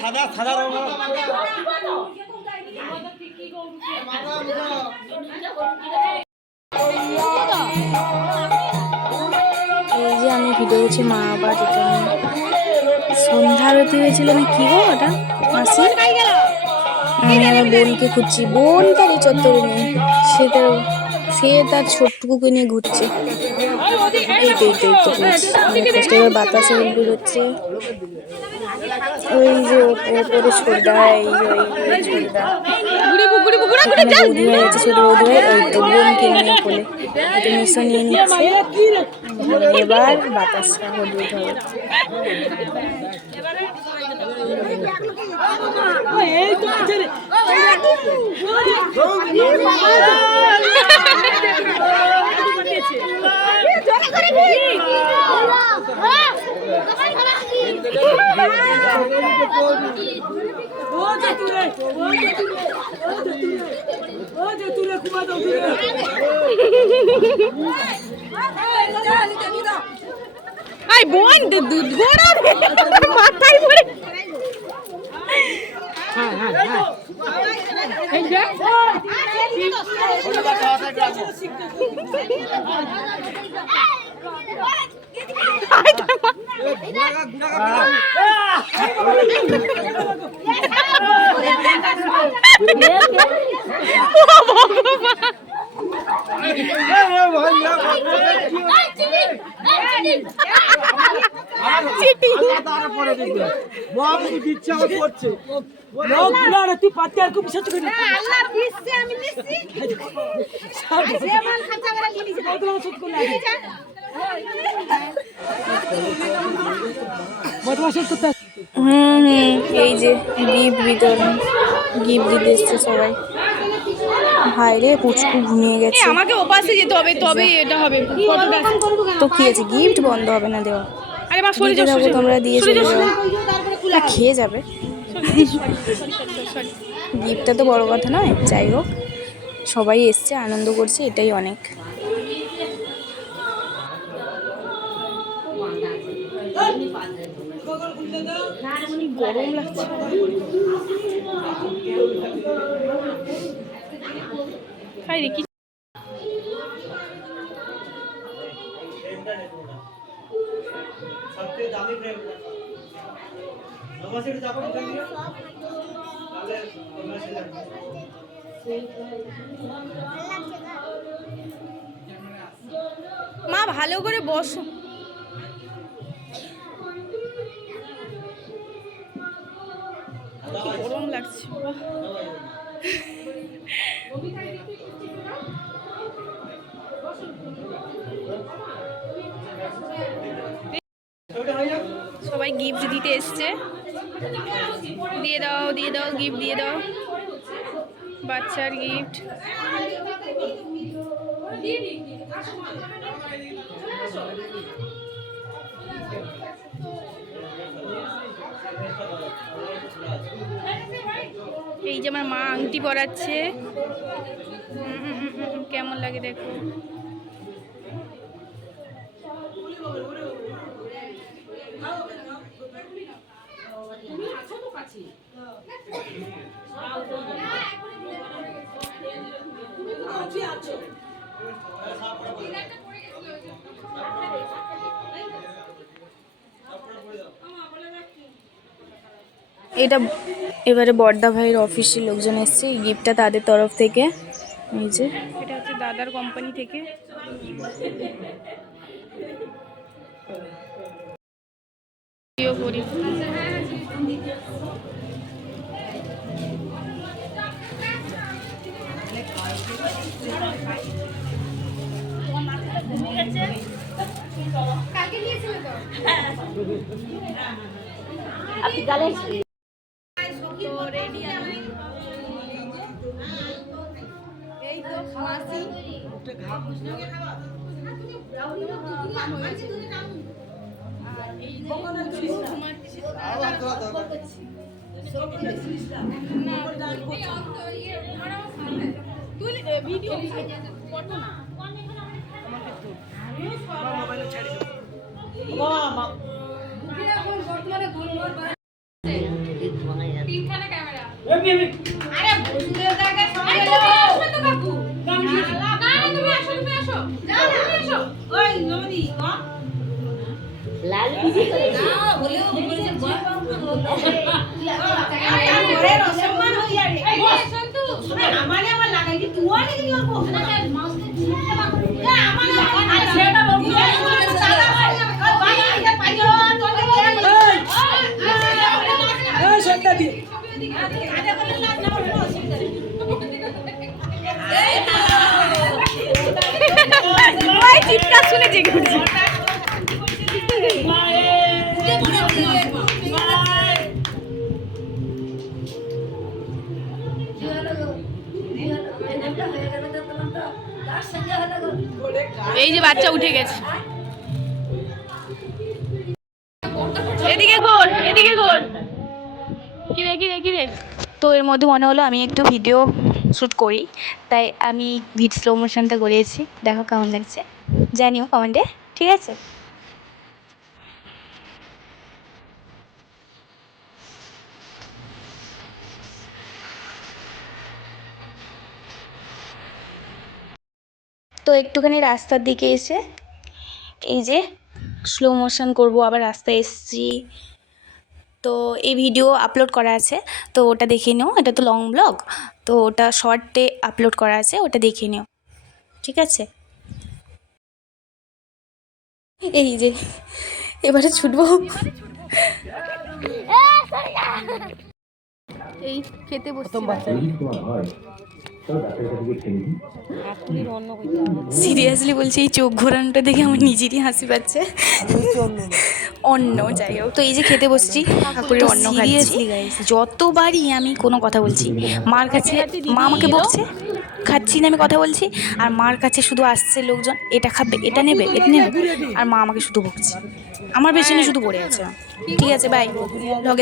সাদা সাদা রঙ এই যে আমি ভিডিও করছি মা বাবার এখানে সন্ধ্যা আরতি হয়েছিল না কি গো ওটা মাসি আমি আমার বোনকে খুঁজছি বোন তার এই চত্বরে নেই সে তার ছোট্টুকুকে নিয়ে ঘুরছে এই তো কষ্ট এবার বাতাসে বেরোচ্ছে ওই যে ওপরে ছোটদা এই যে ওই বৌদি হয়ে যাচ্ছে ছোট বৌদি হয়ে ওই তো বোনকে নিয়ে কোলে এটা মিশন নিয়ে নিচ্ছে এবার বাতাসটা হলুদ হবে আই বোন দুধ গোড়া মাথায় পড়ে হ্যাঁ হ্যাঁ হ্যাঁ এই যে তুই পাতে আর খুব বিশ্বাস করি এই যে গিফট বিতরণ গিফট দিতে এসছে সবাই ভাইরে পুচকু ঘুমিয়ে গেছে আমাকে ওপাশে যেতে হবে তবে এটা হবে তো কি আছে গিফট বন্ধ হবে না দেওয়া আরে মা সরে যাও তোমরা দিয়ে চলে যাও না খেয়ে যাবে গিফটটা তো বড় কথা নয় যাই হোক সবাই এসছে আনন্দ করছে এটাই অনেক গরম লাগছে মা ভালো করে বসো গরম লাগছে সবাই গিফট দিতে এসছে দিয়ে দাও গিফট দিয়ে দাও বাচ্চার গিফট এই যে আমার মা আংটি পরাচ্ছে কেমন লাগে দেখো এটা এবারে বড়দা ভাইয়ের অফিসের লোকজন এসছে এই গিফটটা তাদের তরফ থেকে এই যে এটা হচ্ছে দাদার কোম্পানি থেকে করি চিৎকার শুনে জেগে উঠছি। এই যে বাচ্চা উঠে গেছে, এদিকে ঘোর, এদিকে ঘোর। কিরে তো এর মধ্যে মনে হলো আমি একটু ভিডিও শ্যুট করি, তাই আমি স্লো মোশনটা করিয়েছি। দেখো কেমন লাগছে, জানিও কমেন্টে, ঠিক আছে? তো একটুখানি রাস্তার দিকে এসে এই যে স্লো মোশন করবো, আবার রাস্তায় এসছি। তো এই ভিডিও আপলোড করা আছে, তো ওটা দেখে নিও। এটা তো লং ব্লগ, তো ওটা শর্টে আপলোড করা আছে, ওটা দেখে নিও, ঠিক আছে? এই যে এবারে ছুটবো। এই খেতে বসছি, সিরিয়াসলি বলছি, এই চোখ ঘোরানোটা দেখে আমার নিজেরই হাসি পাচ্ছে। অন্য যাই হোক, তো এই যে খেতে বসছি, ঠাকুরের অন্ন খাচ্ছি। যতবারই আমি কোনো কথা বলছি, মার কাছে মা আমাকে বকছে, খাচ্ছি না আমি কথা বলছি, আর মার কাছে শুধু আসছে লোকজন, এটা খাবে, এটা নেবে, এটা নেবে, আর মা আমাকে শুধু বকছে, আমার পেছনে শুধু পড়ে আছে। ঠিক আছে, বাই।